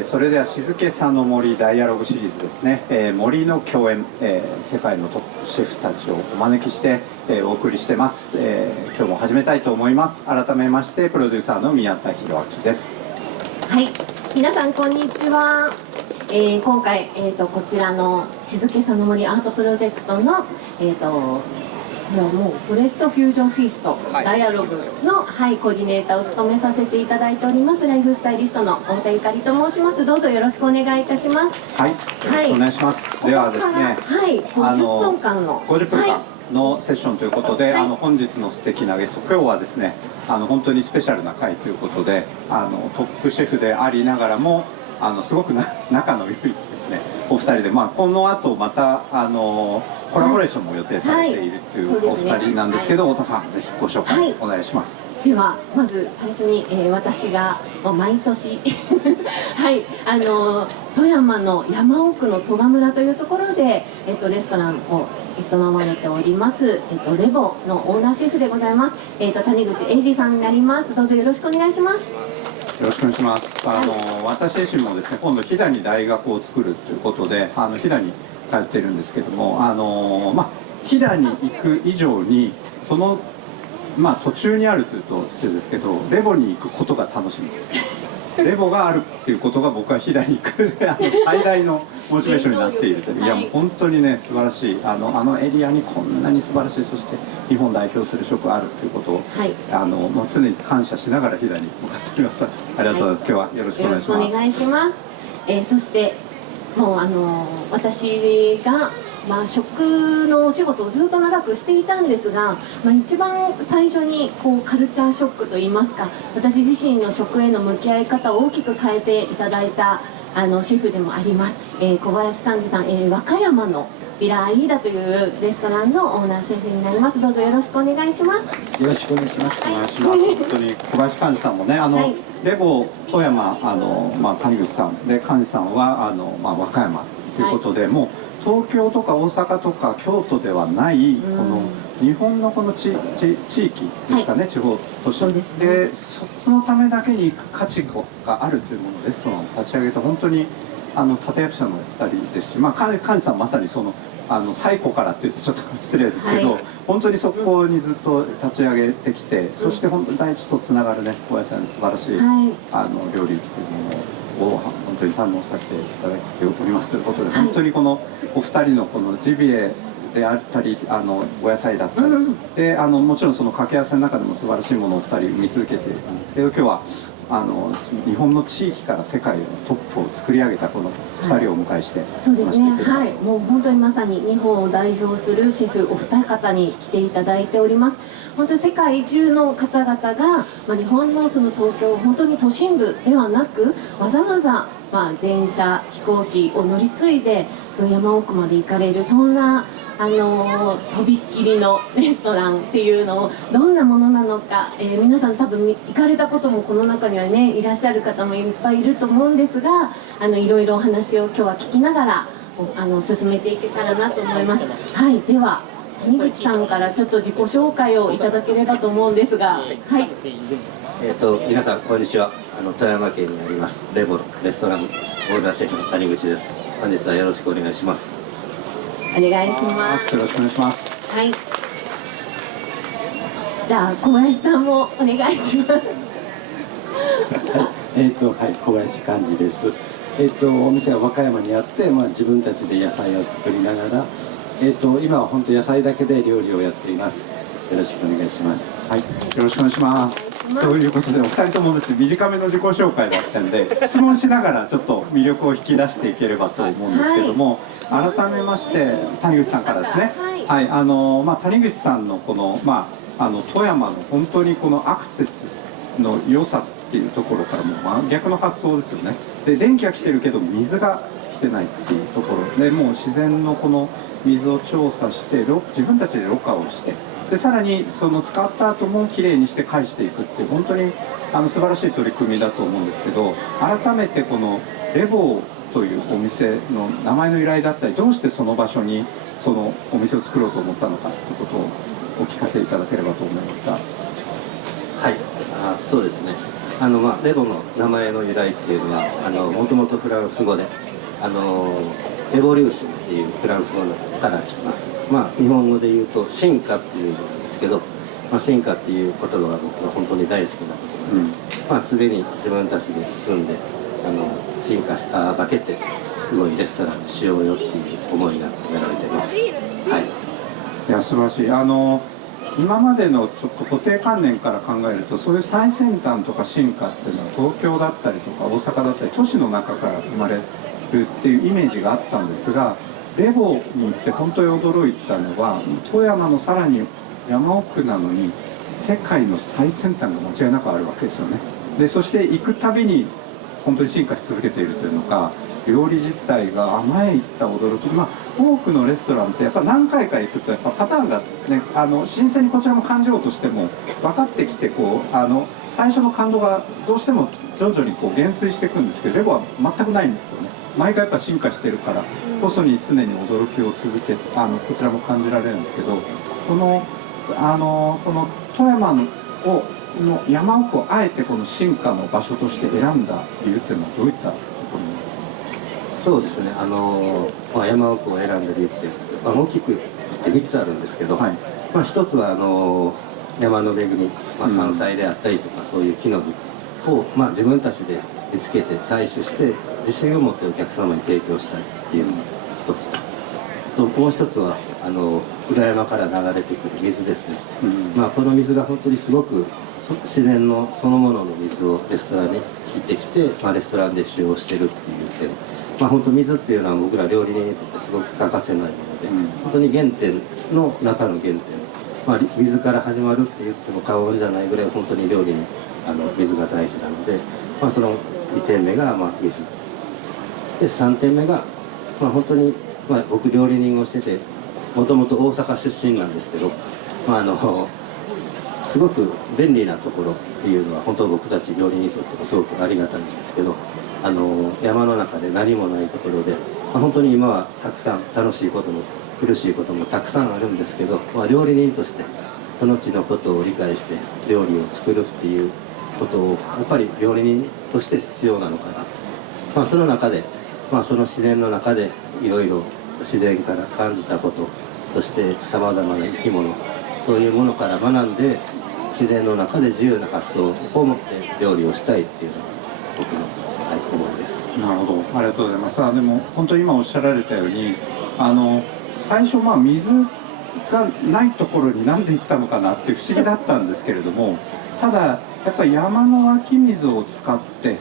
それでは静けさの森ダイアログシリーズですね、森の共演、世界のトップシェフたちをお招きして、お送りしてます、今日も始めたいと思います。改めましてプロデューサーの宮田裕明です。はい、皆さんこんにちは。今回、こちらの静けさの森アートプロジェクトの、もうフォレストフュージョンフィースト、はい、ダイアログの、コーディネーターを務めさせていただいておりますライフスタイリストの太田ゆかりと申します。どうぞよろしくお願いいたします。はい、よろしくお願いします。ではですね、50分間の50分間のセッションということで、本日の素敵なゲスト、今日はですね本当にスペシャルな回ということで、トップシェフでありながらもすごく仲の良いですねお二人で、この後またコラボレーションも予定されているというお二人なんですけど、太田さんぜひご紹介お願いします。ではまず最初に、私が毎年富山の山奥の戸賀村というところで、レストランを営まれております、レボのオーナーシェフでございます、谷口英二さんになります。どうぞよろしくお願いします。よろしくお願いします。私自身もですね今度飛騨に大学を作るということで飛騨に通っているんですけども、飛騨に行く以上にその途中にあるというと失礼ですけどレボに行くことが楽しみです。レボがあるっていうことが僕は飛騨に行く最大のモチベーションになっているという、いやもう本当にね素晴らしいエリアにこんなに素晴らしい、そして日本代表する食があるということを、もう常に感謝しながら飛騨に向かっております。ありがとうございます。今日はよろしくお願いします。よろしくお願いします。そしてもう私が食のお仕事をずっと長くしていたんですが、一番最初にカルチャーショックといいますか、私自身の食への向き合い方を大きく変えていただいたシェフでもあります、小林寛治さん、和歌山のビラアイーダというレストランのオーナーシェフになります。どうぞよろしくお願いします。よろしくお願いします。お願いします。本当に小林寛治さんもねレボ富山谷口さんで寛治さんは和歌山ということで、もう東京とか大阪とか京都ではないこの日本のこの地域ですかね、地方都市でそのためだけに行く価値があるというものレストランを立ち上げて、本当に立役者の2人ですし、寛治さんまさにその最古からって言ってちょっと失礼ですけど、本当にそこにずっと立ち上げてきて、そして本当に大地とつながるね小林さんの素晴らしい、料理っていうものを本当に堪能させていただいておりますということで、本当にこのお二人のこのジビエであったりお野菜だったりで、もちろんその掛け合わせの中でも素晴らしいものをお二人見続けているんですけど、今日は日本の地域から世界のトップを作り上げたこの2人をお迎えして、そうですね、もう本当にまさに日本を代表するシェフお二方に来ていただいております。本当に世界中の方々が、日本のその東京本当に都心部ではなくわざわざ電車飛行機を乗り継いでその山奥まで行かれる、そんなとびっきりのレストランっていうのをどんなものなのか、皆さん多分行かれたこともこの中にはねいらっしゃる方もいっぱいいると思うんですが、いろいろお話を今日は聞きながら進めていけたらなと思います。では谷口さんからちょっと自己紹介をいただければと思うんですが。皆さんこんにちは。富山県にありますレボレストランオーナーシェフの谷口です。本日はよろしくお願いします。お願いします。よろしくお願いします。じゃあ小林さんもお願いします。小林寛治です。お店は和歌山にあって、自分たちで野菜を作りながら、今は本当野菜だけで料理をやっています。よろしくお願いします。よろしくお願いします。ということでお二人ともですね短めの自己紹介だったんで質問しながらちょっと魅力を引き出していければと思うんですけども、改めまして谷口さんからですね、谷口さんのこの富山の本当にこのアクセスの良さっていうところからも逆の発想ですよね。で電気は来てるけど水が来てないっていうところで、もう自然のこの水を調査して自分たちでろ過をして、でさらにその使った後もきれいにして返していくっていう本当に素晴らしい取り組みだと思うんですけど、改めてこのレボーというお店の名前の由来だったり、どうしてその場所にそのお店を作ろうと思ったのかということをお聞かせいただければと思いますが。そうですね。レボの名前の由来っていうのはもともとフランス語でエボリューションっていうフランス語から来てます。日本語で言うと進化っていうんですけど、進化っていう言葉が僕は本当に大好きな言葉で、常に自分たちで進んで進化した化けてすごいレストランにしようよっていう思いが込められています。はい。いや素晴らしい。今までのちょっと固定観念から考えると、そういう最先端とか進化っていうのは東京だったりとか大阪だったり都市の中から生まれるっていうイメージがあったんですが、レボに行って本当に驚いたのは、富山のさらに山奥なのに世界の最先端が間違いなくあるわけですよね。でそして行くたびに本当に進化し続けているというのか、料理自体が前言った驚き、多くのレストランってやっぱ何回か行くとやっぱパターンがね、新鮮にこちらも感じようとしても分かってきて最初の感動がどうしても徐々に減衰していくんですけど、レボは全くないんですよね。毎回やっぱ進化してるからこそに常に驚きを続けこちらも感じられるんですけど、この富山の山奥をあえてこの進化の場所として選んだ理由っていうのはどういったところに？そうですね、山奥を選んだ理由って大きく言って3つあるんですけど、1つは山の恵み、山菜であったりとかそういう木の実を、自分たちで見つけて採取して自信を持ってお客様に提供したいっていうのが1つと、もう1つは裏山から流れてくる水ですね。この水が本当にすごく自然のそのものの水をレストランに引いてきて、レストランで使用してるっていう点、本当水っていうのは僕ら料理人にとってすごく欠かせないもので、本当に原点の中の原点、水から始まるって言っても過言じゃないぐらい本当に料理に水が大事なので、その2点目が水で、3点目が本当に僕料理人をしててもともと大阪出身なんですけど、すごく便利なところっていうのは本当僕たち料理人にとってもすごくありがたいんですけど、山の中で何もないところで、本当に今はたくさん楽しいことも苦しいこともたくさんあるんですけど、料理人としてその地のことを理解して料理を作るっていうことをやっぱり料理人として必要なのかなと、その中で、その自然の中でいろいろ自然から感じたこと、そしてさまざまな生き物、そういうものから学んで自然の中で自由な発想を持って料理をしたいっていうのが僕の思いです。なるほど、ありがとうございます。でも本当に今おっしゃられたように最初水がないところに何で行ったのかなって不思議だったんですけれども、ただやっぱり山の湧き水を使って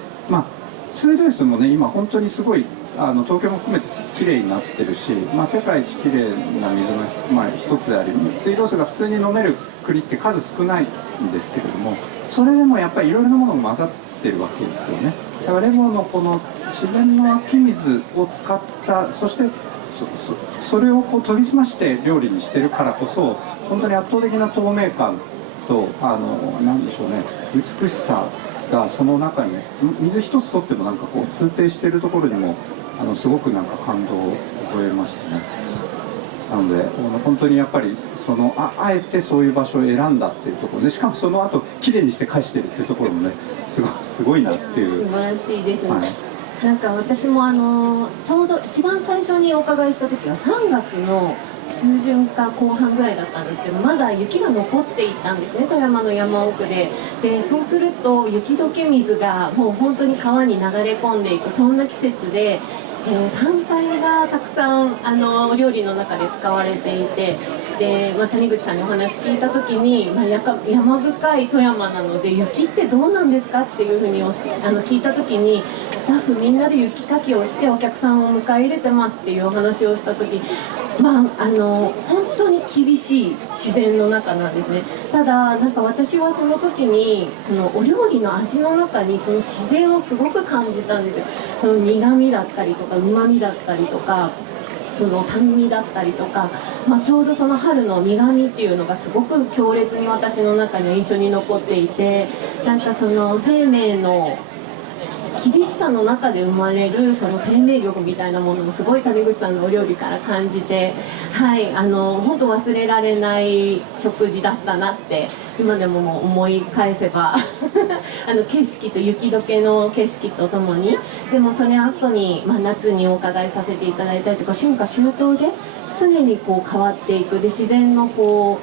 水道水もね今本当にすごい東京も含めてきれいになってるし、世界一きれいな水の、一つであり、水道水が普通に飲める国って数少ないんですけれども、それでもやっぱりいろいろなものが混ざってるわけですよね。だからレモンのこの自然の湧き水を使った、そしてそれを研ぎ澄まして料理にしてるからこそ、本当に圧倒的な透明感と何でしょうね、美しさがその中に、水一つとっても通底しているところにもすごく感動を覚えましたね。なので本当にやっぱりあえてそういう場所を選んだっていうところで、しかもその後きれいにして返してるっていうところもねすごいなっていう。素晴らしいですね。私もちょうど一番最初にお伺いした時は3月の中旬か後半ぐらいだったんですけど、まだ雪が残っていたんですね、富山の山奥で。そうすると雪解け水がもう本当に川に流れ込んでいく、そんな季節で、山菜がたくさん料理の中で使われていて、谷口さんにお話聞いた時に、山深い富山なので雪ってどうなんですかっていうふうに聞いた時に、スタッフみんなで雪かきをしてお客さんを迎え入れてますっていうお話をした時、本当に厳しい自然の中なんですね。ただ私はその時にお料理の味の中にその自然をすごく感じたんですよ。その苦味だったりとか旨味だったりとか、その酸味だったりとか、ちょうどその春の苦味っていうのがすごく強烈に私の中には印象に残っていて、その生命の厳しさの中で生まれるその生命力みたいなものもすごい谷口さんのお料理から感じて、本当忘れられない食事だったなって今でももう思い返せば景色と雪解けの景色とともに、でもそれ後に、夏にお伺いさせていただいたりとか、春夏秋冬で常にこう変わっていく、で自然のこ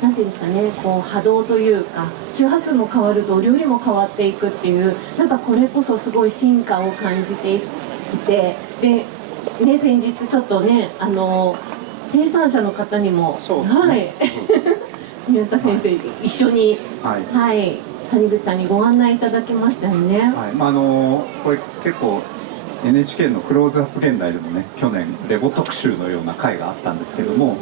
うなんていうんですかね、こう波動というか、周波数も変わるとお料理も変わっていくっていう、なんかこれこそすごい進化を感じていて、でね、先日ちょっとね、生産者の方にも、はい宮田先生一緒に、谷口さんにご案内いただきましたよね。これ結構 NHK の「クローズアップ現代」でもね、去年レゴ特集のような回があったんですけども、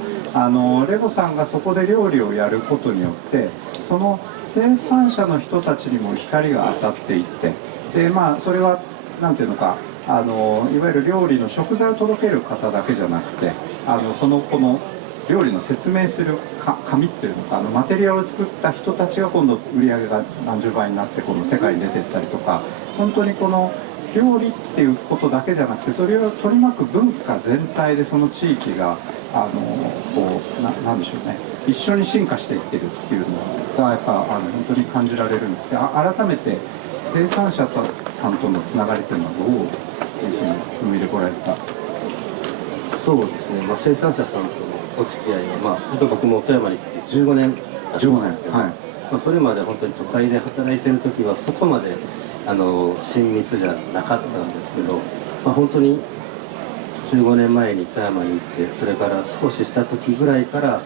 レゴさんがそこで料理をやることによって、その生産者の人たちにも光が当たっていって、でそれはなんていうのか、いわゆる料理の食材を届ける方だけじゃなくて、この料理の説明する紙っていうのか、マテリアルを作った人たちが今度売り上げが何十倍になってこの世界に出ていったりとか、本当にこの料理っていうことだけじゃなくて、それを取り巻く文化全体でその地域がなんでしょうね、一緒に進化していってるっていうのがやっぱ本当に感じられるんですけど、改めて生産者さんとのつながりというのはどういうふうに紡いでこられた？そうですね、生産者さんとのお付き合いは、本当僕も富山に来て15年経つんですけど、それまで本当に都会で働いてる時はそこまで親密じゃなかったんですけど、本当に15年前に富山に行って、それから少しした時ぐらいから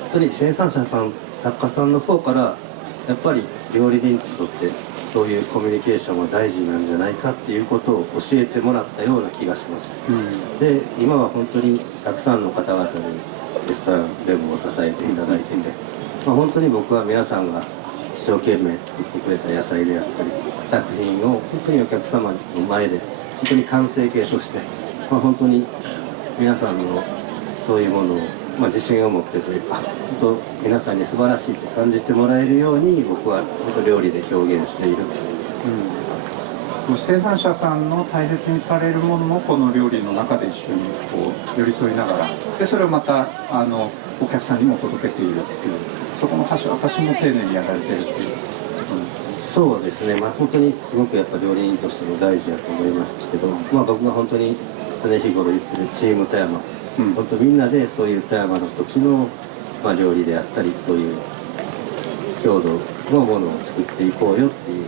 本当に生産者さん、作家さんの方からやっぱり料理人にとってそういうコミュニケーションが大事なんじゃないかっていうことを教えてもらったような気がします、で今は本当にたくさんの方々にレストランレゴを支えていただいてて、本当に僕は皆さんが一生懸命作ってくれた野菜であったり作品を本当にお客様の前で本当に完成形として、本当に皆さんのそういうものを、自信を持ってというか、本当皆さんに素晴らしいって感じてもらえるように僕は本当料理で表現している。生産者さんの大切にされるものもこの料理の中で一緒にこう寄り添いながら、でそれをまたお客さんにも届けているっていう、そこの歌詞は私も丁寧にやられてるっていうことです。そうですね、本当にすごくやっぱ料理人としても大事だと思いますけど、僕が本当に常日頃言ってるチーム富山、本当みんなでそういう富山の土地の、料理であったり、そういう郷土のものを作っていこうよっていう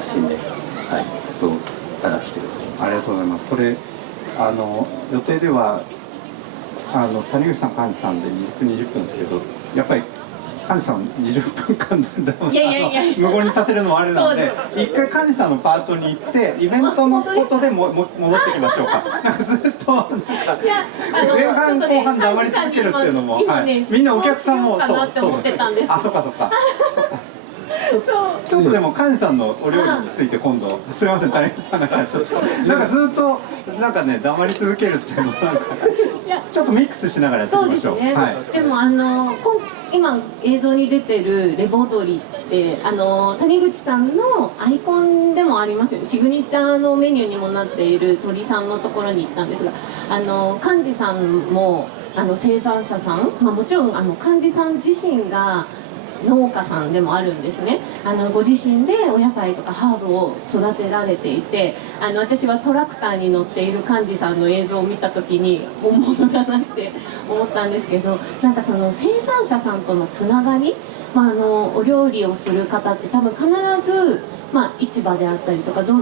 信念、そうから来てる。ありがとうございます。これ予定では谷口さん、幹事さんで20分ですけど、やっぱり幹事さん20分間で無言にさせるのもあれなので、一回幹事さんのパートに行ってイベントのことで戻ってきましょうか。なんかずっと前半後半黙り続けるっていうのも、みんなお客さんもそうかそうか。ちょっとでも幹事さんのお料理について今度、すいません、谷口さんがなんかずっとなんかね黙り続けるっていうのもなんかちょっとミックスしながらやっていきましょう。でも今映像に出てるレボ鶏って谷口さんのアイコンでもありますよね。シグニチャーのメニューにもなっている鳥さんのところに行ったんですが、幹事さんも生産者さん、もちろん幹事さん自身が農家さんでもあるんですね。ご自身でお野菜とかハーブを育てられていて、私はトラクターに乗っている幹事さんの映像を見た時に本物だなって思ったんですけど、なんかその生産者さんとのつながり、お料理をする方って多分必ず、市場であったりとか必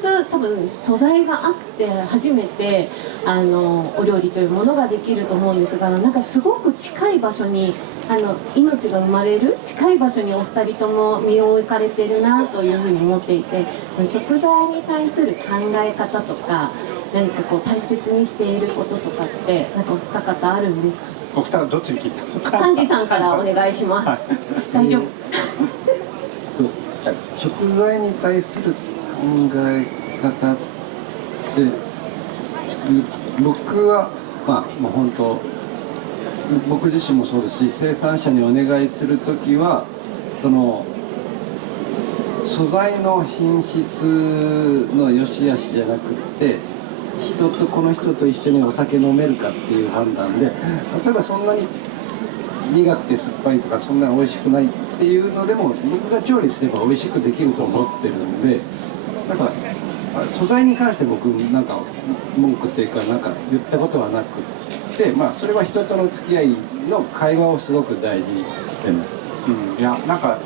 ず多分素材があって初めてお料理というものができると思うんですが、なんかすごく近い場所に命が生まれる近い場所にお二人とも身を置かれてるなというふうに思っていて、食材に対する考え方とか何かこう大切にしていることとかってなんかお二方あるんですか？お二人どっちに聞いた？幹事さんからお願いします。大丈夫。食材に対する考え方って僕はもう本当僕自身もそうですし、生産者にお願いする時はその素材の品質の良し悪しじゃなくってこの人と一緒にお酒飲めるかっていう判断で、例えばそんなに苦くて酸っぱいとかそんな美味しくないっていうのでも僕が調理すれば美味しくできると思ってるんで、だから素材に関して僕なんか文句っていうかなんか言ったことはなくて、まあそれは人との付き合いの会話をすごく大事にしてます。いやなんか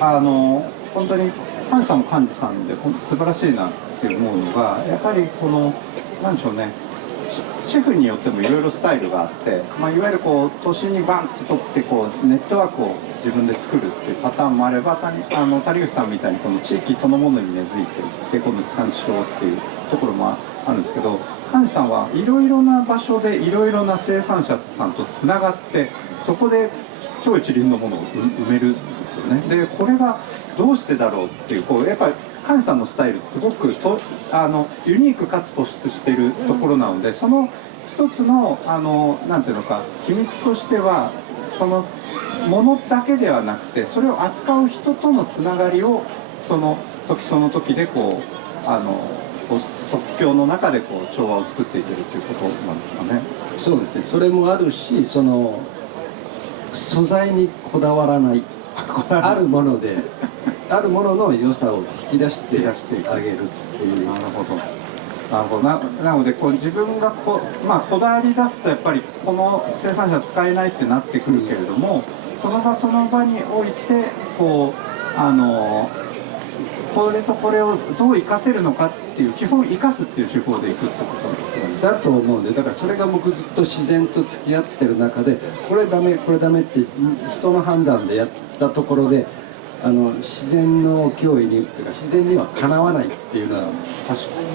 本当に幹さんも幹事さんで素晴らしいなって思うのが、やっぱりこのなんでしょうね、シェフによってもいろいろスタイルがあって、まあ、いわゆるこう都心にバンって取ってこうネットワークを自分で作るっていうパターンもあれば、谷口さんみたいにこの地域そのものに根付いていってこの地産地消っていうところもあるんですけど、幹事さんはいろいろな場所でいろいろな生産者さんとつながって、そこで超一流のものを埋めるんですよね。でこれがどうしてだろうっていう、やっぱり幹事さんのスタイルすごくユニークかつ突出しているところなので、その一つのなんていうのか秘密としては、そのものだけではなくてそれを扱う人とのつながりをその時その時でこう即興の中でこう調和を作っていけるということなんですかね。そうですね、それもあるし、その素材にこだわらないあるものであるものの良さを引き出してあげるっていう。なるほどなるほど。なのでこう自分がこだわり出すとやっぱりこの生産者使えないってなってくるけれども、その場においてこれとこれをどう生かせるのかっていう基本生かすっていう手法でいくってことだと思うんで、だからそれが僕ずっと自然と付き合ってる中で、これダメこれダメって人の判断でやったところで自然の脅威にっていうか自然にはかなわないっていうのは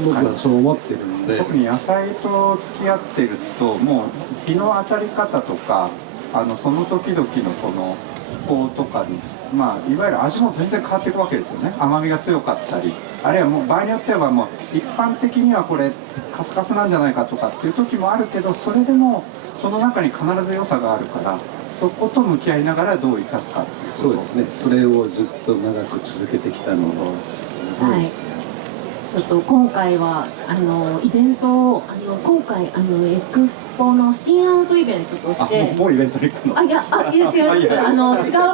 僕はそう思ってるので、特に野菜と付き合ってるともう日の当たり方とかその時々のこの気候とかに、いわゆる味も全然変わっていくわけですよね。甘みが強かったり、あるいはもう場合によってはもう一般的にはこれカスカスなんじゃないかとかっていう時もあるけど、それでもその中に必ず良さがあるから、そこと向き合いながらどう生かすかっていう。そうですね、それをずっと長く続けてきたので、はい、ちょっと今回はイベントを今回エクスポのスティンアウトイベントとしてもうイベントに行くの？いや違う違う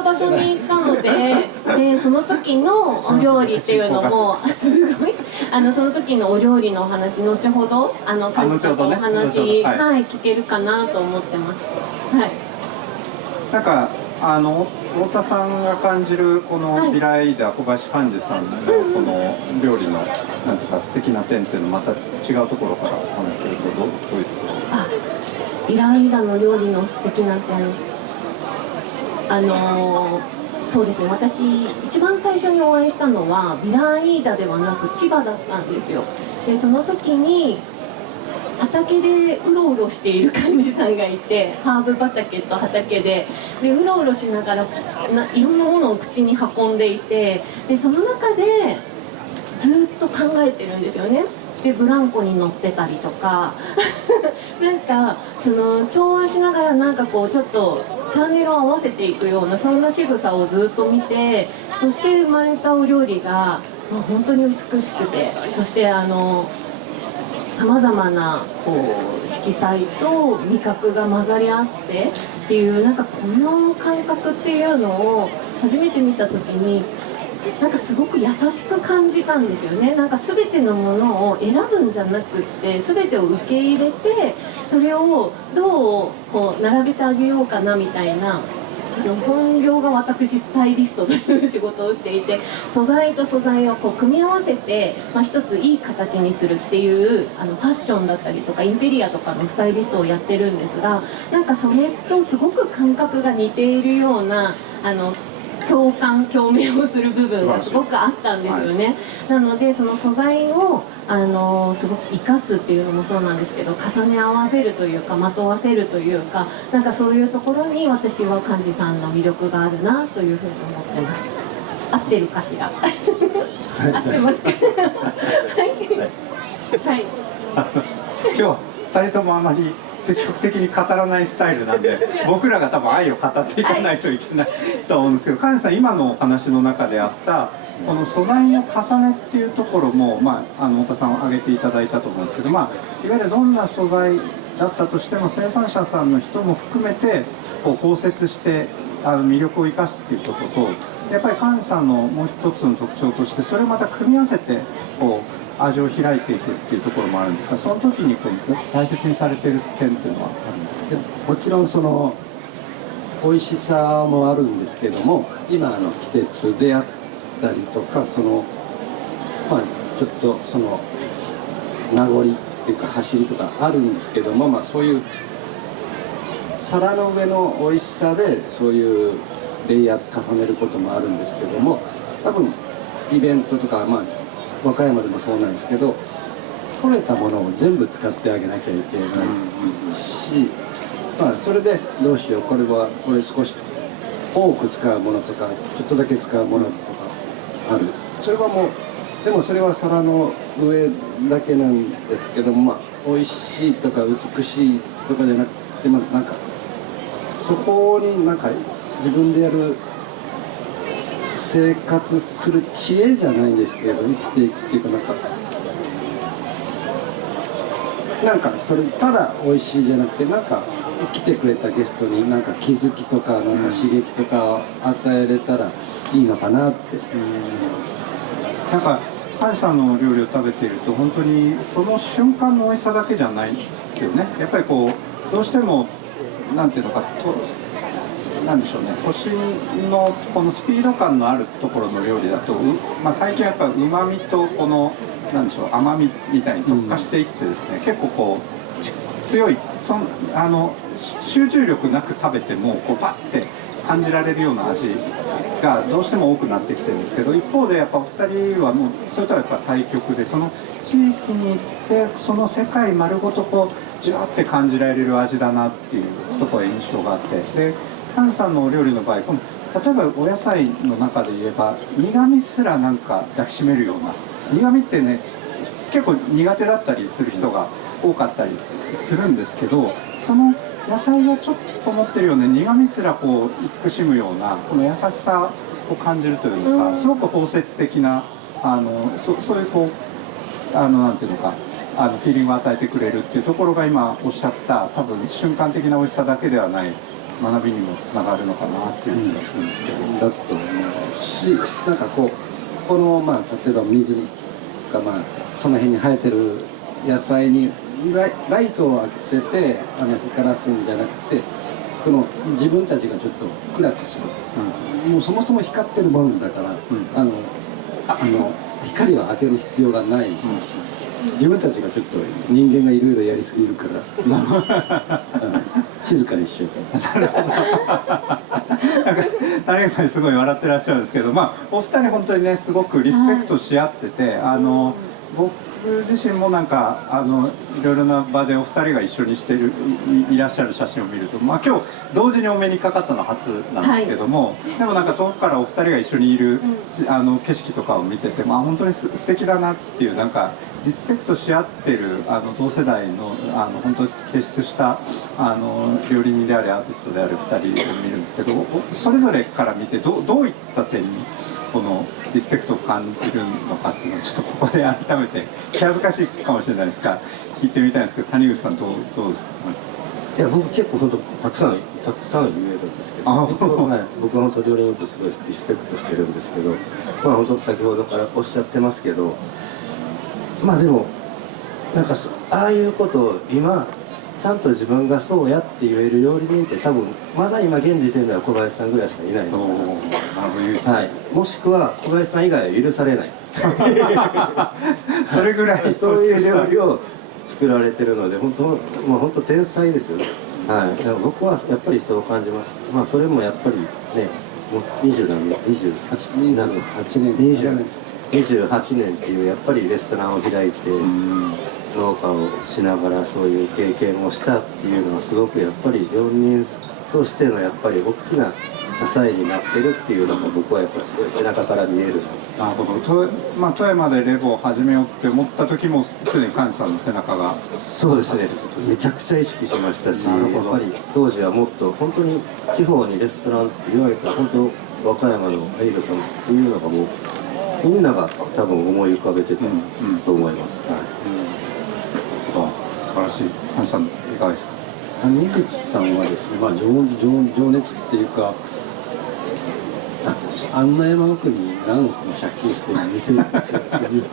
場所に行ったのでその時のお料理っていうのもすごいその時のお料理のお話後ほど幹事さんのお話、はい聞けるかなと思ってます。はい。なんか太田さんが感じるこのビライダ小林幹事さんのこの料理のなんていうか素敵な点っていうのはまた違うところからお話しするとどういうところ？ビライダの料理の素敵な点、そうですね、私一番最初にお会いしたのはビライーダではなく千葉だったんですよ。でその時に畑でうろうろしている幹事さんがいて、ハーブ畑と畑でうろうろしながらいろんなものを口に運んでいて、でその中でずっと考えてるんですよね。でブランコに乗ってたりとかなんか調和しながらなんかこうちょっとチャンネルを合わせていくようなそんな仕草をずっと見て、そして生まれたお料理が本当に美しくて、そしてさまざまな色彩と味覚が混ざり合ってっていうなんかこの感覚っていうのを初めて見た時になんかすごく優しく感じたんですよね。なんか全てのものを選ぶんじゃなくって全てを受け入れてそれをどう並べてあげようかなみたいな。本業が私スタイリストという仕事をしていて、素材と素材を組み合わせて、一ついい形にするっていうファッションだったりとかインテリアとかのスタイリストをやってるんですが、なんかそれとすごく感覚が似ているような共鳴をする部分がすごくあったんですよね。なのでその素材をすごく生かすっていうのもそうなんですけど、重ね合わせるというかまとわせるというか、なんかそういうところに私は幹事さんの魅力があるなというふうに思ってます。合ってるかしら？合ってますか？はい。今日は2人ともあまり積極的に語らないスタイルなんで僕らが多分愛を語っていかないといけないと思うんですけど、幹事さん今のお話の中であったこの素材の重ねっていうところも、太田さん挙げていただいたと思うんですけど、いわゆるどんな素材だったとしても生産者さんの人も含めてこう包摂して魅力を生かすっていうことと、やっぱり菅さんのもう一つの特徴として、それをまた組み合わせてこう味を開いていくっていうところもあるんですが、その時にこう大切にされている点っていうのはあるんですか？もちろんその美味しさもあるんですけども、今の季節であったりとか、そのまあちょっとその名残っていうか走りとかあるんですけども、まあそういう皿の上の美味しさでそういうレイヤー重ねることもあるんですけども、多分イベントとか、まあ和歌山でもそうなんですけど、取れたものを全部使ってあげなきゃいけないし、まあそれでどうしよう、これ少し多く使うものとかちょっとだけ使うものとかある。それはもうでもそれは皿の上だけなんですけども、まあ美味しいとか美しいとかじゃなくて、まあなんかそこになんか自分でやる生活する知恵じゃないんですけど、生きていくっていうか、なんかそれただ美味しいじゃなくて、なんか来てくれたゲストになんか気づきとかなんか刺激とかを与えれたらいいのかなって。なんか菅さんの料理を食べていると、本当にその瞬間の美味しさだけじゃないですよね。やっぱりこうどうしてもなんていうのかなんでしょうね、都心のこのスピード感のあるところの料理だと、まあ、最近はやっぱうまみとこのなんでしょう、甘みみたいに特化していってですね、結構こう強い集中力なく食べてもこうパッて感じられるような味がどうしても多くなってきてるんですけど、一方でやっぱお二人はもうそれとはやっぱ対極で、その地域に行ってその世界丸ごとこうじわって感じられる味だなっていうところ印象があって、で菅さんのお料理の場合、例えばお野菜の中で言えば苦味すらなんか抱きしめるような、苦味ってね結構苦手だったりする人が多かったりするんですけど、その野菜がちょっと持ってるような苦味すらこう慈しむようなこの優しさを感じるというのか、すごく包摂的なそういうこうなんていうのかフィーリングを与えてくれるっていうところが今おっしゃった多分瞬間的な美味しさだけではない学びにもつながるのかなっていう気がするんですけど、だと思うし、なんかこのまあ例えば水がまあその辺に生えてる野菜にライトを当てて光らすんじゃなくて、この自分たちがちょっと暗くする、もうそもそも光ってるものだから、光を当てる必要がない、自分たちがちょっと人間がいろいろやりすぎるから、静かにしようかな。谷口さんすごい笑ってらっしゃるんですけど、まあお二人本当にねすごくリスペクトし合ってて、僕自身もなんかいろいろな場でお二人が一緒にいらっしゃる写真を見ると、まあ今日同時にお目にかかったのは初なんですけども、でもなんか遠くからお二人が一緒にいる景色とかを見てて、まあ本当に素敵だなっていう、なんかリスペクトし合ってる同世代の本当に傑出した料理人でありアーティストである2人を見るんですけど、それぞれから見てどういった点にこのリスペクトを感じるのかっていうのをちょっとここで改めて気恥ずかしいかもしれないですが聞いてみたいんですけど、谷口さんどうですか？いや僕結構本当たくさん言えるんですけど、僕は本当料理人とすごいリスペクトしてるんですけど、まあ本当先ほどからおっしゃってますけど、まあでもなんかああいうことを今ちゃんと自分がそうやって言える料理人って多分まだ今現時点では小林さんぐらいしかいないので、はい、もしくは小林さん以外は許されないそれぐらいそういう料理を作られてるので本当、まあ、本当天才ですよね。はい、だから僕はやっぱりそう感じます。まあそれもやっぱりね、もう28年っていうやっぱりレストランを開いて農家をしながらそういう経験をしたっていうのはすごくやっぱり料理人としてのやっぱり大きな支えになってるっていうのが僕はやっぱすごい背中から見える。なるほど。まあ、富山でレボを始めようって思った時もすでに菅さんの背中が。そうですね、めちゃくちゃ意識しましたし、やっぱり当時はもっと本当に地方にレストランって言われたら本当和歌山のアイドさんっていうのがもうみんなが多分思い浮かべてたと思います。素晴らしい。菅さんいかがですか？谷口さんはですね、情熱っていうか、あんな山奥に何億も借金してる店っていう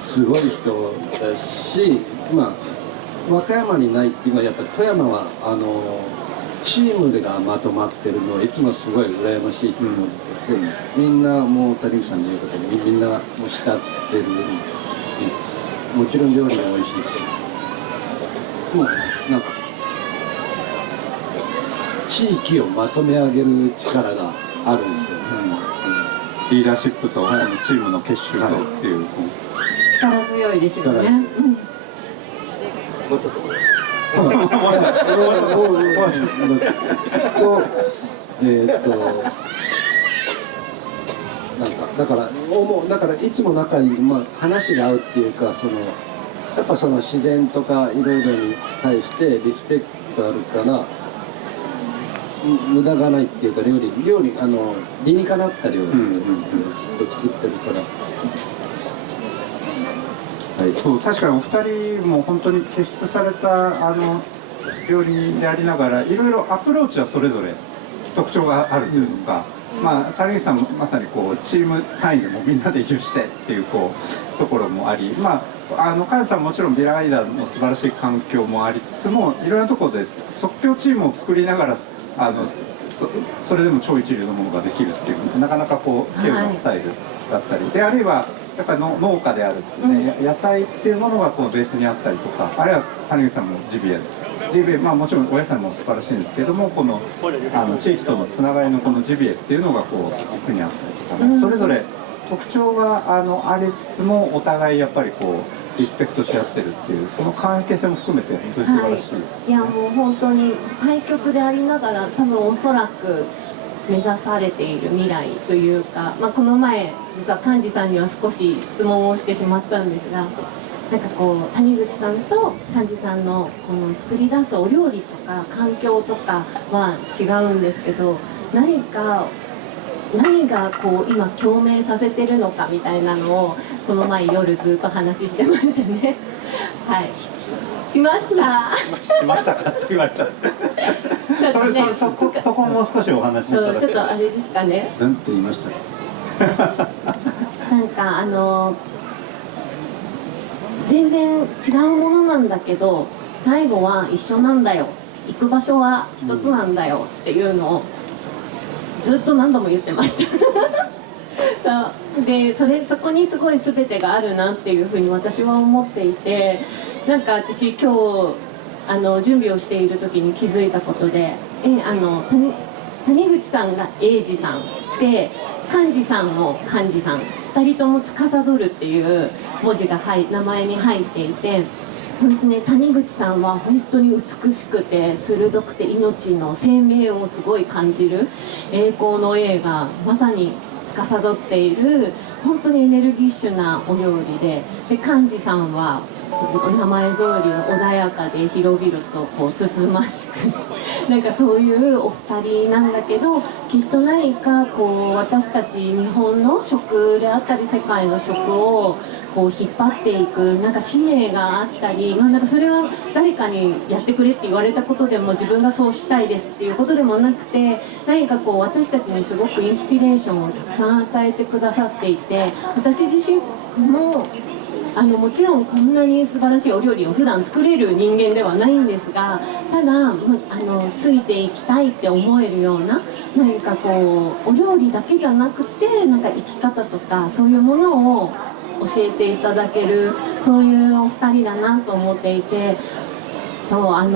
すごい人だし、和歌山にないっていうのはやっぱり富山はチームがまとまってるのはいつもすごい羨ましいと思ってて、みんなもう谷口さんの言うことにみんなもう慕ってる。もちろん料理も美味しいし、もうなんか地域をまとめ上げる力があるんですよね。リーダーシップとチームの結集とっていう、力強いですよね。もうちょっとだからいつも仲に、話が合うっていうか、やっぱその自然とかいろいろに対してリスペクトあるから無駄がないっていうか、料理理にかなった料理を作ってるから。そう確かにお二人も本当に傑出された料理人でありながら、いろいろアプローチはそれぞれ特徴があるというか、谷口さんまさにチーム単位でもみんなで移住してっていうところもあり、カズさんもちろんビラアイダの素晴らしい環境もありつつも、いろんなところで即興チームを作りながらそれでも超一流のものができるっていうなかなか稀有なスタイルだったりで、あるいはやっぱり農家であるっていうね、野菜っていうものがベースにあったりとか、あるいは谷口さんもジビエ、もちろんお野菜も素晴らしいんですけども、地域とのつながりのジビエっていうのが軸にあったりとか、それぞれ特徴がありつつもお互いやっぱりリスペクトし合ってるっていう、その関係性も含めて本当に素晴らしいですね。いやもう本当に対極でありながら、多分おそらく目指されている未来というか、この前実は幹事さんには少し質問をしてしまったんですが、なんか谷口さんと幹事さんの作り出すお料理とか環境とかは違うんですけど、何が今共鳴させてるのかみたいなのをこの前夜ずっと話してましたね。はい、しましたかって言われちゃってそこもう少しお話しいただけちょっとあれですかね。なんて言いましたなんか全然違うものなんだけど最後は一緒なんだよ、行く場所は一つなんだよっていうのをずっと何度も言ってましたそうでそこにすごい全てがあるなっていうふうに私は思っていて、なんか私今日準備をしている時に気づいたことで、谷口さんが英二さんで幹事さんも幹事さん、2人とも司るっていう文字が名前に入っていて、本当ね、谷口さんは本当に美しくて鋭くて命の生命をすごい感じる栄光の栄がまさに司っている本当にエネルギッシュなお料理で、幹事さんは名前通り穏やかで広々とつつましくなんかそういうお二人なんだけど、きっと何か私たち日本の食であったり世界の食を引っ張っていくなんか使命があったり、なんかそれは誰かにやってくれって言われたことでも自分がそうしたいですっていうことでもなくて、何か私たちにすごくインスピレーションをたくさん与えてくださっていて、私自身ももちろんこんなに素晴らしいお料理を普段作れる人間ではないんですが、ただついていきたいって思えるような何かお料理だけじゃなくてなんか生き方とかそういうものを教えていただける、そういうお二人だなと思っていて、そう端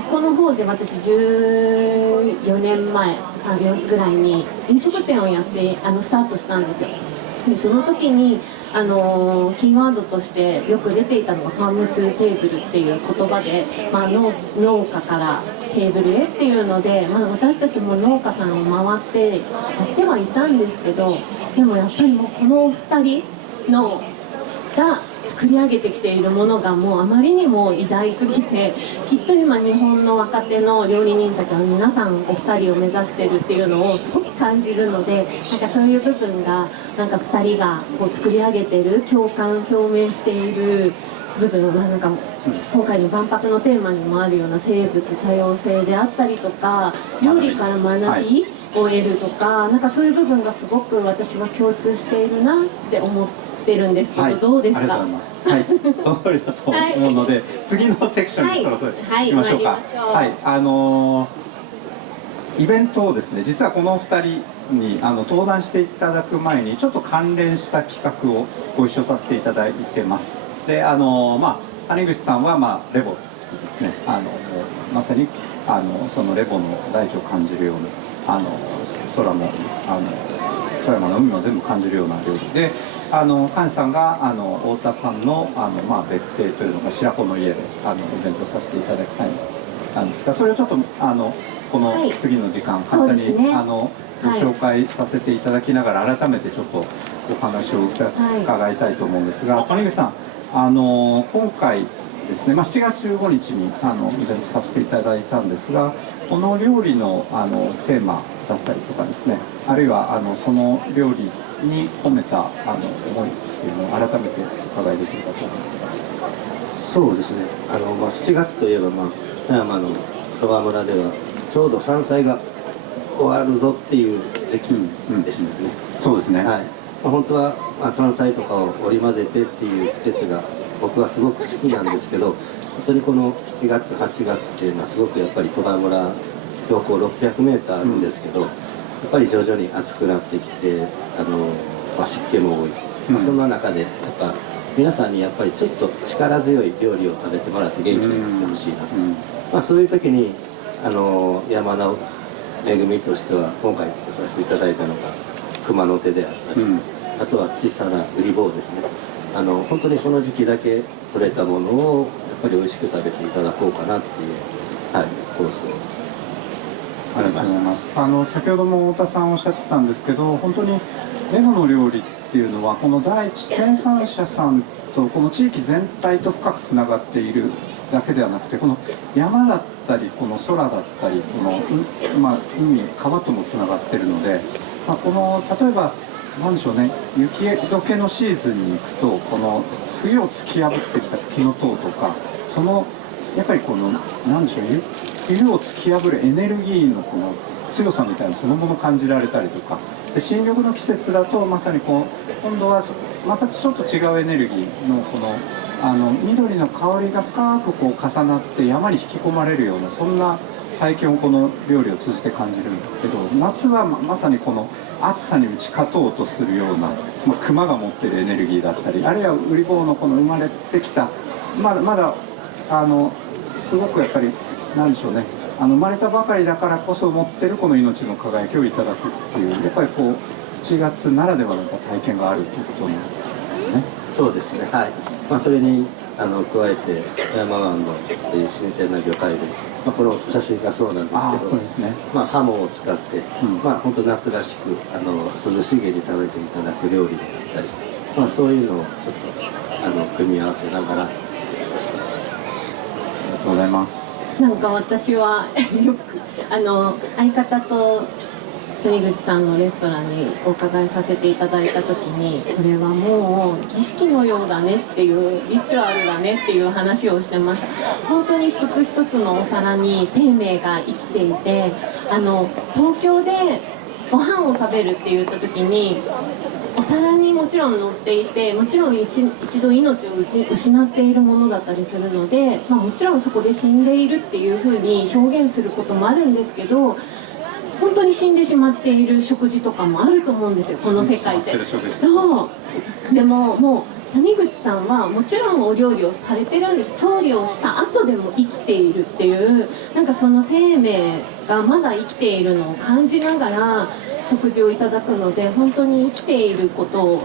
っこの方で私14年前3年ぐらいに飲食店をやってスタートしたんですよ。でその時にキーワードとしてよく出ていたのがファームトゥーテーブルっていう言葉で、農家からテーブルへっていうので、私たちも農家さんを回ってやってはいたんですけど、でもやっぱりもうこのお二人が作り上げてきているものがもうあまりにも偉大すぎて、きっと今日本の若手の料理人たちは皆さんお二人を目指してるっていうのをすごく感じるので、なんかそういう部分がなんか2人が作り上げてる共鳴している部分はなんか今回の万博のテーマにもあるような生物多様性であったりとか、料理から学びを得るとか、なんかそういう部分がすごく私は共通しているなって思ってるんですけど、どうですか？ありがとうございます。はい、その通りだと思うので、次のセクションにそろそろ行きましょうか。はい、イベントをですね、実はこの2人に登壇していただく前にちょっと関連した企画をご一緒させていただいてます。で谷口さんは、レボですね、まさにそのレボの大地を感じるような空も富山の海も全部感じるような料理で、菅さんが太田さんの別邸というのが白子の家でイベントさせていただきたいなんですが、それをちょっとこの次の時間、簡単に、ご紹介させていただきながら改めてちょっとお話を伺いたいと思うんですが、谷口さん、今回ですね、7月15日にイベントさせていただいたんですが、この料理のテーマだったりとかですね、あるいはその料理に込めた思いっていうのを改めてお伺いできるかと思います。そうですね、7月といえば、富山の鳥羽村ではちょうど山菜が終わるぞっていう時期ですよね。そうですね、はい、本当は山菜とかを織り交ぜてっていう季節が僕はすごく好きなんですけど、本当にこの7月8月っていうのはすごくやっぱり鳥羽村標高600メーターあるんですけど、やっぱり徐々に暑くなってきて湿気も多い、そんな中でやっぱ皆さんにやっぱりちょっと力強い料理を食べてもらって元気になってほしいなと、そういう時に山の恵みとしては今回させていただいたのが熊の手であったり、あとは小さなウリ棒ですね。本当にその時期だけ取れたものをやっぱり美味しく食べていただこうかなっていう、コースを作りました。先ほども太田さんおっしゃってたんですけど、本当にレボの料理っていうのはこの第一生産者さんとこの地域全体と深くつながっているだけではなくて、この山だったりこの空だったりこの、海川ともつながってるので、この例えばなんでしょうね、雪解けのシーズンに行くとこの冬を突き破ってきたフキノトウとか、そのやっぱりこのなんでしょう、冬を突き破るエネルギーのこの強さみたいなそのものを感じられたりとかで、新緑の季節だとまさに今度はまたちょっと違うエネルギーのこの緑の香りが深くこう重なって山に引き込まれるような、そんな体験をこの料理を通じて感じるんですけど、夏はまさにこの暑さに打ち勝とうとするような、熊が持ってるエネルギーだったり、あるいはウリボウのこの生まれてきたまだすごくやっぱりなんでしょうね、生まれたばかりだからこそ持ってるこの命の輝きをいただくっていう、やっぱりこう7月ならではの体験があるということになるんですね。そうですね、はい。それに加えて富山湾の新鮮な魚介類、この写真がそうなんですけど、ですね、ハモを使って、本当夏らしく涼しげに食べていただく料理であったり、そういうのをちょっと組み合わせながら。ありがとうございます。なんか私はよく相方と谷口さんのレストランにお伺いさせていただいた時に、これはもう儀式のようだねっていう、リチュアルだねっていう話をしてました。本当に一つ一つのお皿に生命が生きていて、東京でご飯を食べるって言った時にお皿にもちろん乗っていて、もちろん一度命を失っているものだったりするので、もちろんそこで死んでいるっていう風に表現することもあるんですけど、本当に死んでしまっている食事とかもあると思うんですよ、この世界で。そうでももう谷口さんはもちろんお料理をされてるんです。調理をした後でも生きているっていう、なんかその生命がまだ生きているのを感じながら食事をいただくので、本当に生きていることを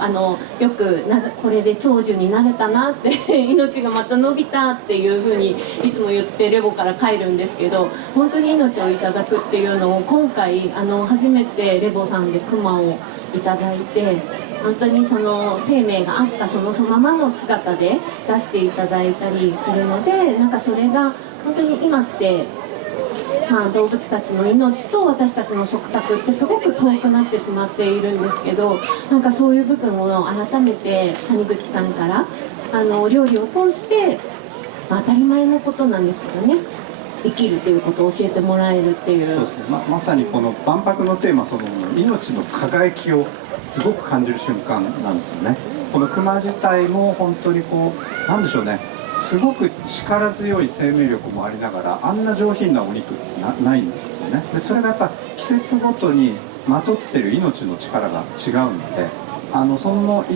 よくこれで長寿になれたなって命がまた伸びたっていう風にいつも言ってレボから帰るんですけど、本当に命をいただくっていうのを今回初めてレボさんで熊をいただいて、本当にその生命があったそのままの姿で出していただいたりするので、なんかそれが本当に今って動物たちの命と私たちの食卓ってすごく遠くなってしまっているんですけど、なんかそういう部分を改めて谷口さんから料理を通して、当たり前のことなんですけどね、生きるということを教えてもらえるっていう。そうですね、まさにこの万博のテーマそのもの、命の輝きをすごく感じる瞬間なんですよね。この熊自体も本当にこう、なんでしょうね、すごく力強い生命力もありながら、あんな上品なお肉ってないんですよね。でそれがやっぱ季節ごとにまとってる命の力が違うので、その行っ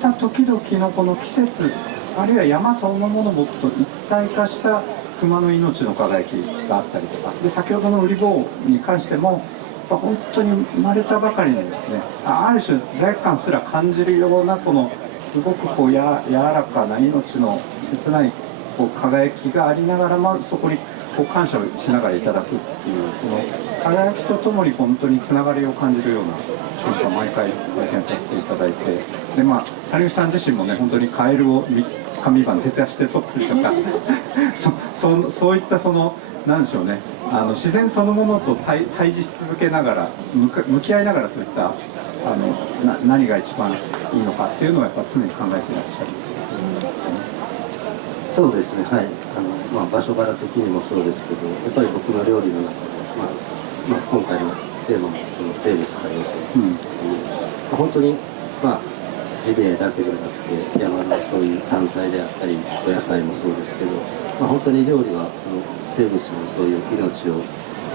た時々のこの季節、あるいは山そのものと一体化した熊の命の輝きがあったりとかで、先ほどのウリボウに関しても本当に生まれたばかりにですね、ある種罪悪感すら感じるようなこのすごくこう柔らかな命の切ないこう輝きがありながら、そこにこう感謝をしながらいただくっていう、この輝きとともに本当につながりを感じるような瞬間、毎回体験させていただいて、で谷口さん自身もね、本当にカエルを紙板徹夜して撮ったりとかそういったなんでしょうね、自然そのものと対峙し続けながら向き合いながら、そういった何が一番いいのかっていうのをやっぱ常に考えていらっしゃる。そうですね、はい。場所柄的にもそうですけど、やっぱり僕の料理の中で、今回のテーマもその生物多様性っていう、本当にジビエだけじゃなくて山のそういう山菜であったりお野菜もそうですけど、本当に料理はその生物のそういう命をい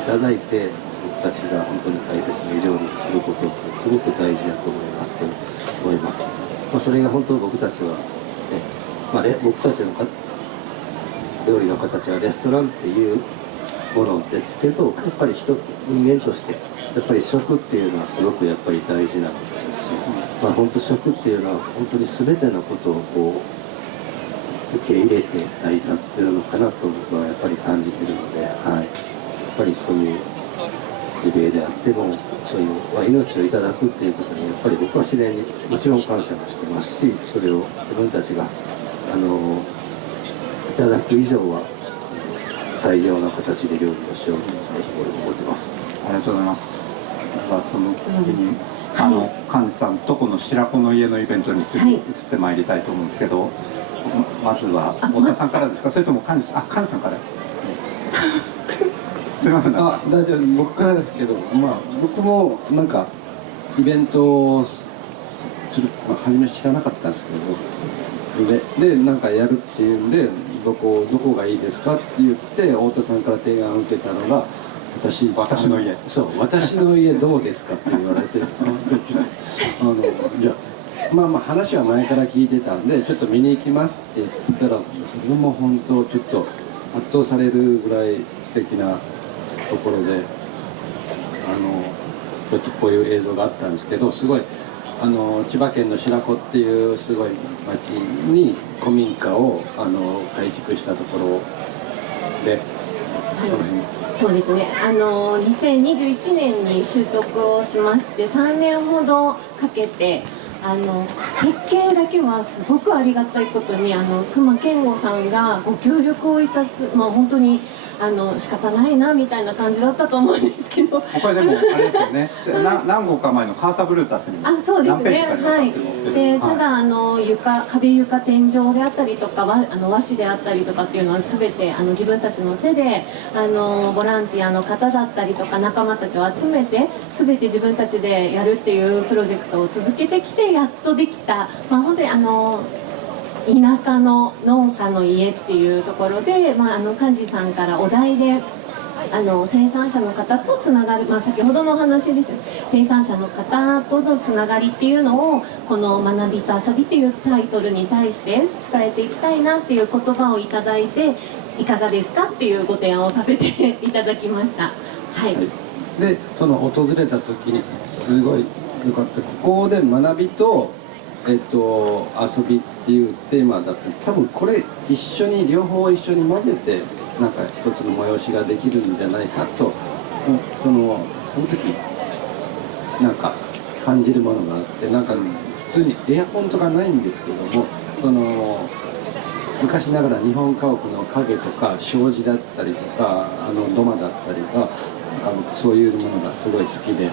ただいて、僕たちが本当に大切に料理をすることってすごく大事だと思います。それが本当僕たちは、僕たちの料理の形はレストランっていうものですけど、やっぱり人間としてやっぱり食っていうのはすごくやっぱり大事なことですし、本当食っていうのは本当に全てのことをこう受け入れて成り立ってるのかなと僕はやっぱり感じてるので、やっぱりそういうジビエであってもそういう、命をいただくっていうことにやっぱり僕は自然にもちろん感謝もしてますし、それを自分たちがいただく以上は最良の形で料理をしようと常日頃思ってます。ありがとうございます。その次に菅さんとこの白子の家のイベントに移ってまいりたいと思うんですけど、まずは太田さんからですか、それとも菅さんから。すみません。大丈夫、僕からですけど、僕もなんかイベントをする、初め知らなかったんですけど、でなんかやるっていうんで、どこがいいですかって言って太田さんから提案を受けたのが、私の家、そう私の家どうですかって言われてじゃあ話は前から聞いてたんでちょっと見に行きますって言ったら、それも本当ちょっと圧倒されるぐらい素敵なところで、ちょっとこういう映像があったんですけど、すごい千葉県の白子っていうすごい町に古民家を改築したところで、そうですね、2021年に習得をしまして、3年ほどかけて設計だけはすごくありがたいことに隈研吾さんがご協力をいただく、本当に仕方ないなみたいな感じだったと思うんですけど、これでもあれですよね何号か前のカーサブルータスにもそうですね、はい。でただ壁床天井であったりとか和紙であったりとかっていうのは全て自分たちの手でボランティアの方だったりとか仲間たちを集めて全て自分たちでやるっていうプロジェクトを続けてきてやっとできた、本当に田舎の農家の家っていうところで、幹事さんからお題で生産者の方とつながる、先ほどのお話ですね、生産者の方とのつながりっていうのをこの「学びと遊び」っていうタイトルに対して伝えていきたいなっていう言葉をいただいて、いかがですかっていうご提案をさせていただきました。はい、で訪れた時にすごいよかった。ここで学びと遊びっていうテーマだって、多分これ両方一緒に混ぜてなんか一つの催しができるんじゃないかと、その時なんか感じるものがあって、なんか普通にエアコンとかないんですけども、昔ながら日本家屋の影とか障子だったりとか土間だったりがそういうものがすごい好きで、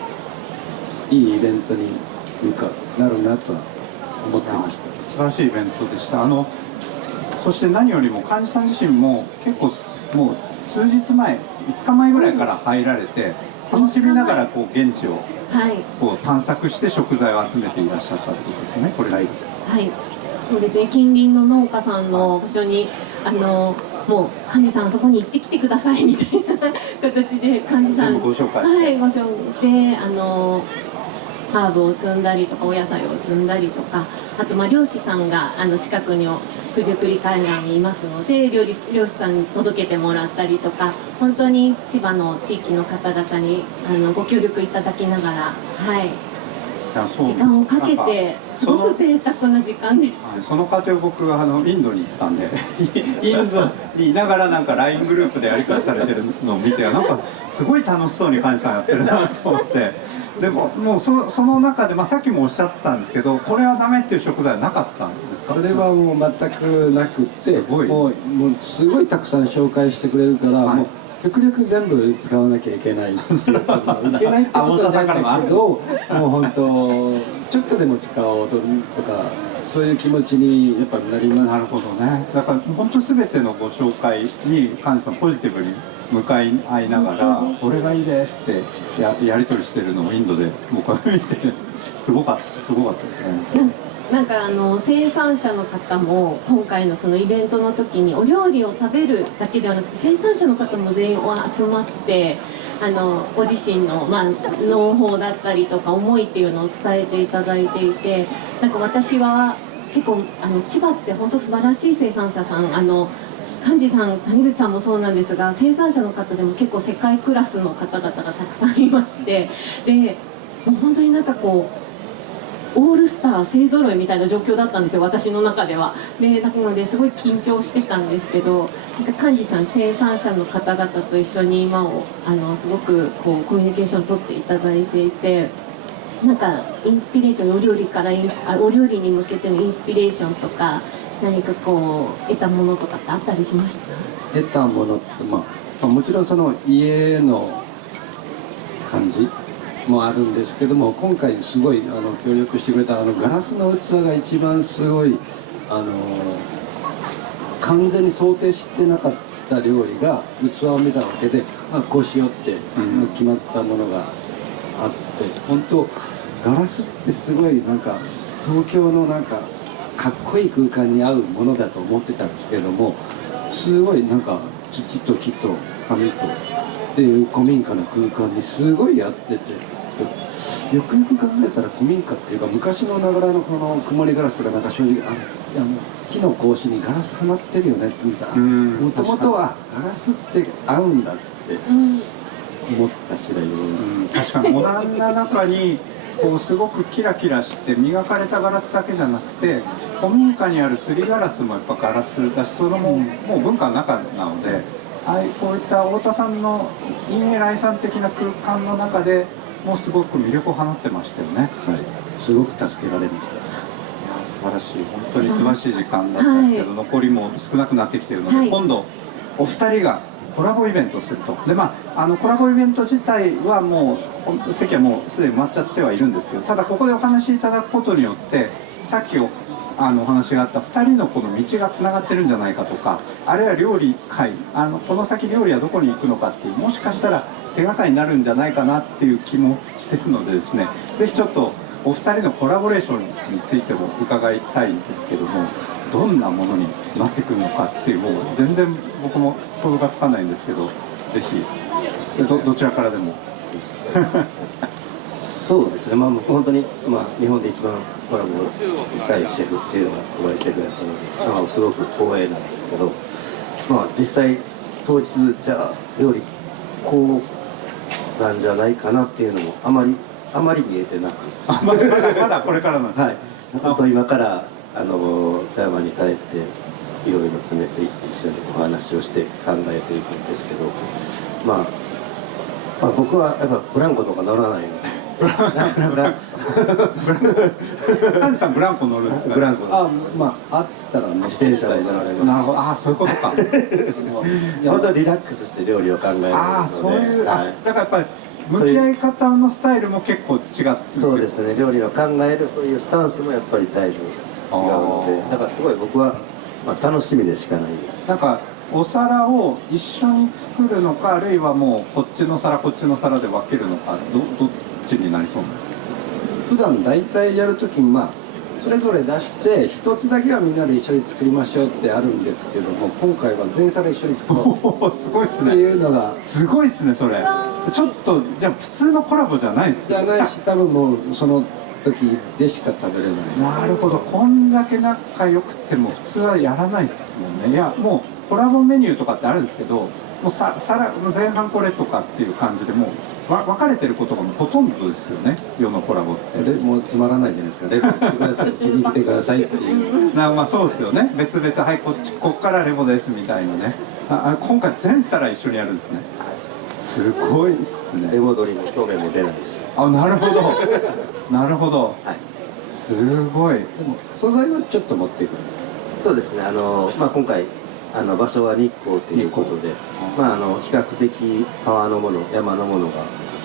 いいイベントになるなと思ってました。素晴らしいイベントでした。そして何よりも幹事さん自身も結構もう数日前、5日前ぐらいから入られて、楽しみながらこう現地をこう探索して食材を集めていらっしゃったということですね。これがいい。はい、そうですね。近隣の農家さんの場所にもう幹事さんそこに行ってきてくださいみたいな形で幹事さんご紹介して、はい、ご紹介でハーブを摘んだりとかお野菜を摘んだりとか、あと漁師さんが近くに九十九里海岸にいますので漁師さんに届けてもらったりとか、本当に千葉の地域の方々にご協力いただきながら、はい、時間をかけてすごく贅沢な時間でした。その過程を僕はインドに行ってたんでインドにいながらなんか LINE グループでやり取りされてるのを見て、なんかすごい楽しそうに幹事さんやってるなと思って。でももうその中で、さっきもおっしゃってたんですけど、これはダメっていう食材はなかったんですか？それはもう全くなくって、もうすごいたくさん紹介してくれるから、もう極力全部使わなきゃいけないっていういけないってことはないんだけど、もう本当ちょっとでも使おうとかそういう気持ちにやっぱなります。なるほどね。だから本当全てのご紹介に幹事さんポジティブに向かい合いながら「これがいいです」ってやり取りしてるのをインドで僕は見てすごかったですね。なんか生産者の方も今回のそのイベントの時にお料理を食べるだけではなくて、生産者の方も全員集まってご自身の、農法だったりとか思いっていうのを伝えていただいていて、なんか私は結構千葉って本当素晴らしい生産者さん、幹事さん、谷口さんもそうなんですが、生産者の方でも結構世界クラスの方々がたくさんいまして、でもう本当になんかこうオールスター勢ぞろいみたいな状況だったんですよ、私の中では。でなのですごい緊張してたんですけど、なんか幹事さん、生産者の方々と一緒に今をすごくこうコミュニケーションを取っていただいていて、なんかインスピレーション、お料理からお料理に向けてのインスピレーションとか何かこう得たものとかってあったりしました？得たものって、もちろんその家の感じもあるんですけども、今回すごい協力してくれたガラスの器が一番すごい完全に想定してなかった料理が器を見たわけで、こうしようって決まったものがあって、本当ガラスってすごいなんか東京のなんかかっこいい空間に合うものだと思ってたんですけれども、すごいなんか土と木と紙とっていう古民家の空間にすごい合ってて、よくよく考えたら古民家っていうか昔のながらのこの曇りガラスとかなんか正直木の格子にガラスはまってるよねって見たら、もともとはガラスって合うんだって思った次第で、確かにモダンな中にこうすごくキラキラして磨かれたガラスだけじゃなくて、古民家にあるすりガラスもやっぱガラスだし、それももう文化の中なので、こういった太田さんの陰影来産的な空間の中でもうすごく魅力を放ってましたよね。すごく助けられる。素晴らしい、本当に素晴らしい時間だったんですけど、残りも少なくなってきているので、今度お二人がコラボイベントをすると。でコラボイベント自体はもう席はもうすでに埋まっちゃってはいるんですけど、ただここでお話しいただくことによってさっきお話があった2人のこの道がつながってるんじゃないかとか、あるいは料理会この先料理はどこに行くのかっていう、もしかしたら手がかりになるんじゃないかなっていう気もしてるのでですね、ぜひちょっとお二人のコラボレーションについても伺いたいんですけども、どんなものになってくるのかっていう、もう全然僕も想像がつかないんですけど、ぜひどちらからでも。そうですね、本当に、日本で一番コラボしたいシェフっていうのが小林シェフやったので、すごく光栄なんですけど、実際当日じゃあ料理こうなんじゃないかなっていうのもあまり見えてなく、まだこれからなんです。本当今から富山に帰っていろいろ詰めていって一緒にお話をして考えていくんですけど、僕はやっぱブランコとか乗らないので。なかなかカンさんブランコ乗るんですか？ブランコあっつったら自転車で乗られます。なるほど、そういうことか。本当リラックスして料理を考えるので、そういう、だからやっぱり向き合い方のスタイルも結構違ってそうですね、料理の考えるそういうスタンスもやっぱりだいぶ違うので、だからすごい僕は、楽しみでしかないです。なんかお皿を一緒に作るのか、あるいはもうこっちの皿こっちの皿で分けるのか、どっちになりそうなの？普段大体やるときにそれぞれ出して一つだけはみんなで一緒に作りましょうってあるんですけども、今回は全皿一緒に作ろうすごいっすね。っていうのがすごいっすねそれ。ちょっとじゃあ普通のコラボじゃないっすじゃないし、多分もうその時でしか食べれない。なるほど。こんだけ仲良くても普通はやらないっすもんね。いやもうコラボメニューとかってあるんですけど、もう前半これとかっていう感じでもう分かれてることがもうほとんどですよね、世のコラボって。もうつまらないじゃないですか。レボ言ってください、次来てくださいっていう。まあそうですよね。別々、はいこっからレボですみたいなね。今回全皿一緒にやるんですね。すごいっすね。レボ鶏もそうめんも出ないです。なるほどなるほど、はい、すごい。でも素材はちょっと持っていく。そうですね、今回場所は日光ということで、比較的川のもの、山のものが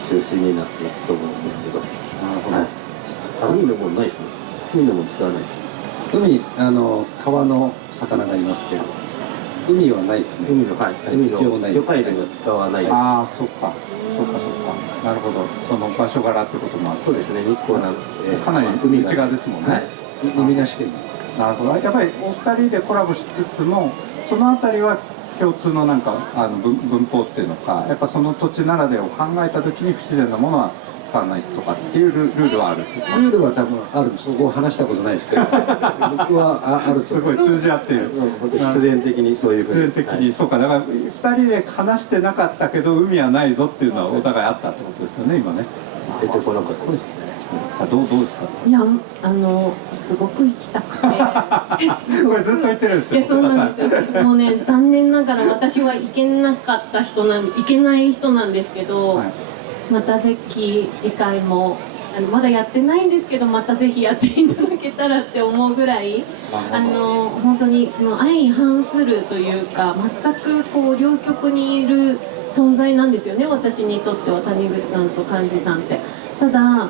中心になっていくと思うんですけど。なるほど、海のものないですね。海のもの使わないですね。海、川の魚がいますけど、海はないですね。海の魚介類は使わない。ああそっかそっかそっか、なるほど。その場所柄ってこともあって、そうですね、日光なのでかなり内側ですもんね、はい、海なし県。なるほど。やっぱりお二人でコラボしつつもそのあたりは共通のなんか文法っていうのか、やっぱその土地ならではを考えた時に不自然なものは使わないとかっていうルールはある。ルールは多分ある。そこを話したことないですけど、僕はあると。すごい通じ合っている。必然的にそういうふうに。必然的に、そうか。だから2人で話してなかったけど海はないぞっていうのはお互いあったってことですよね今ね。出てこなかったです。どうですか？いやすごく行きたくてこれずっと言ってるんですよ。いやそうなんですよ。もうね残念ながら私は行けなかった人行けない人なんですけど、はい、またぜひ次回もまだやってないんですけど、またぜひやっていただけたらって思うぐらい本当にその相反するというか、全くこう両極にいる存在なんですよね、私にとっては。谷口さんと寛治さんって。ただ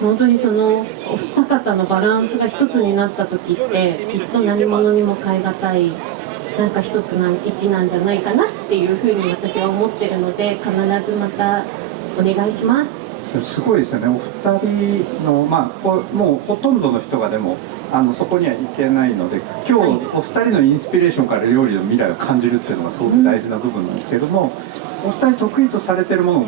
本当にそのお二方のバランスが一つになった時ってきっと何者にも代え難いなんか一なんじゃないかなっていうふうに私は思ってるので、必ずまたお願いします。すごいですよね。お二人のもうほとんどの人がでもそこには行けないので、今日お二人のインスピレーションから料理の未来を感じるっていうのがすごく大事な部分なんですけども、お二人得意とされてるもの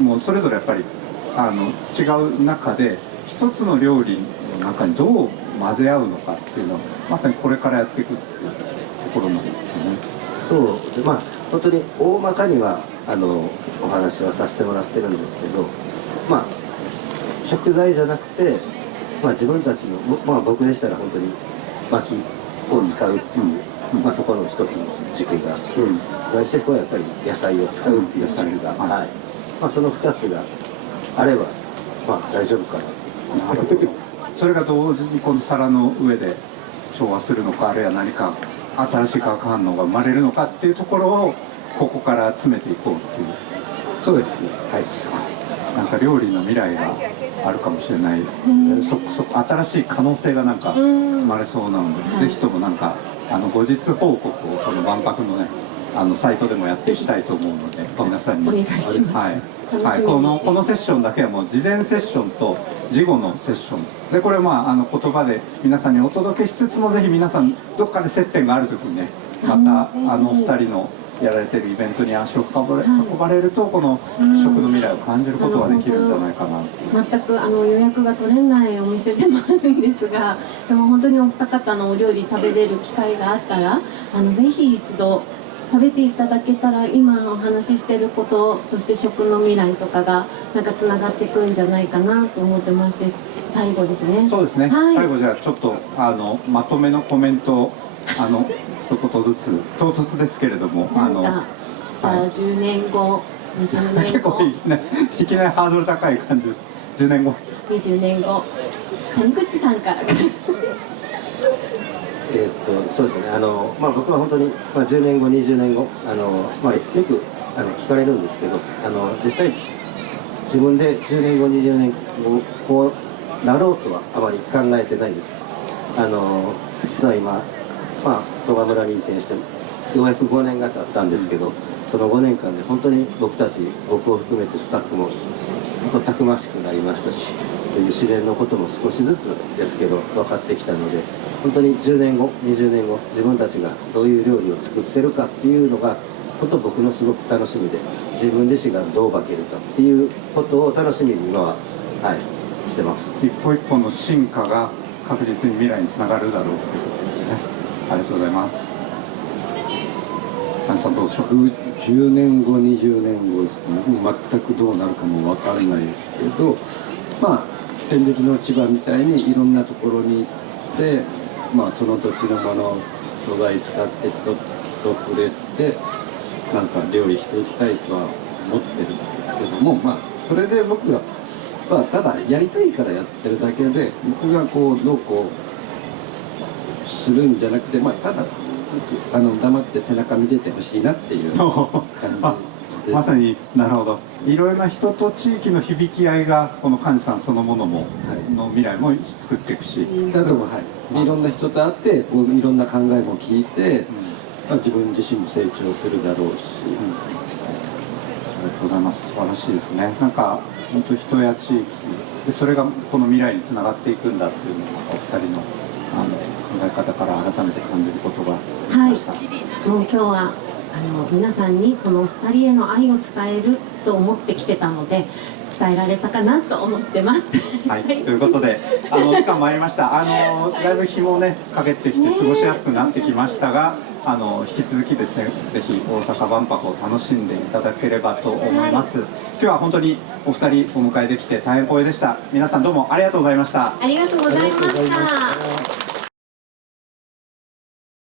もそれぞれやっぱり違う中で一つの料理の中にどう混ぜ合うのかっていうのはまさにこれからやっていくっていうところなんですよね。そうで、本当に大まかにはお話はさせてもらってるんですけど、食材じゃなくて、自分たちの、僕でしたら本当に薪を使うっていう、そこの一つの軸があって、岩井シェフはやっぱり野菜を使うっていう軸が、その2つがあれば大丈夫かな。なるほど。それが同時にこの皿の上で調和するのか、あるいは何か新しい化学反応が生まれるのかっていうところをここから詰めていこうっていう。そうですね。はい、すごい。なんか料理の未来があるかもしれない。新しい可能性がなんか生まれそうなので、ぜひともなんか後日報告をこの万博のねサイトでもやっていきたいと思うので、皆さんにお願いします。はい、このセッションだけはもう事前セッションと事後のセッションで、これ言葉で皆さんにお届けしつつも、ぜひ皆さんどっかで接点がある時にね、また2人のやられてるイベントに足を運ばれると、この食の未来を感じることができるんじゃないかな。全く予約が取れないお店でもあるんですが、でも本当にお二方のお料理食べれる機会があったらぜひ一度食べていただけたら、今お話ししてること、そして食の未来とかがなんかつながっていくんじゃないかなと思ってまして、最後ですね。そうですね、はい、最後じゃあちょっとまとめのコメントを一言ずつ、唐突ですけれども、じゃあ10年後20年後結構いきなりハードル高い感じです。10年後20年後谷口さんからそうですね、僕は本当に、10年後20年後よく聞かれるんですけど、実際自分で10年後20年後こうなろうとはあまり考えてないです。実は今戸賀村に移転してようやく5年が経ったんですけど、その5年間で本当に僕を含めてスタッフも本当たくましくなりましたし、という自然のことも少しずつですけど分かってきたので、本当に10年後20年後自分たちがどういう料理を作ってるかっていうのが本当僕のすごく楽しみで、自分自身がどう化けるかっていうことを楽しみに今はしてます。一歩一歩の進化が確実に未来につながるだろうということですね。ありがとうございます。さんどうでしょう。10年後20年後ですね、全くどうなるかも分からないですけど、天日の千葉みたいにいろんなところに行って、その土地のもの素材使って人と触れてなんか料理していきたいとは思ってるんですけども、それで僕が、ただやりたいからやってるだけで、僕がどうこうするんじゃなくて、ただ黙って背中見ててほしいなっていう感じでまさになるほど。いろいろな人と地域の響き合いがこの幹事さんそのものも、の未来も作っていくし、だといろんな人と会っていろんな考えも聞いて、自分自身も成長するだろうし、ありがとうございます。素晴らしいですね。なんか本当人や地域でそれがこの未来につながっていくんだっていうのがお二人の考え方から改めて感じることがありました。もう今日は皆さんにこの2人への愛を伝えると思ってきてたので伝えられたかなと思ってます。はい、ということで時間参りました。だいぶ日もねかけてきて過ごしやすくなってきましたが、引き続きですねぜひ大阪万博を楽しんでいただければと思います。今日は本当にお二人お迎えできて大変光栄でした。皆さんどうもありがとうございました。ありがとうございました。